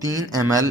3 ml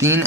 3